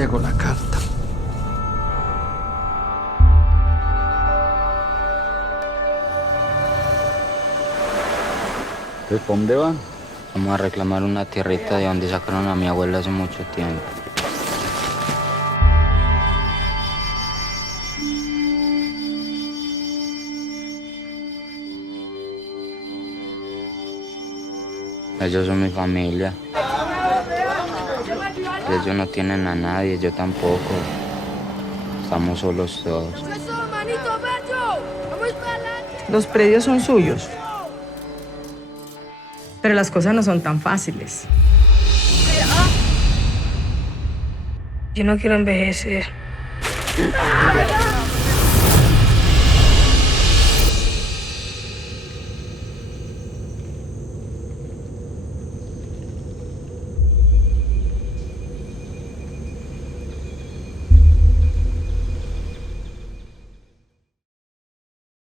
llegó la carta. ¿Pues para dónde van? Vamos a reclamar una tierrita de donde sacaron a mi abuela hace mucho tiempo. Ellos son mi familia. Ellos no tienen a nadie, yo tampoco. Estamos solos todos. Los predios son suyos. Pero las cosas no son tan fáciles. Yo no quiero envejecer.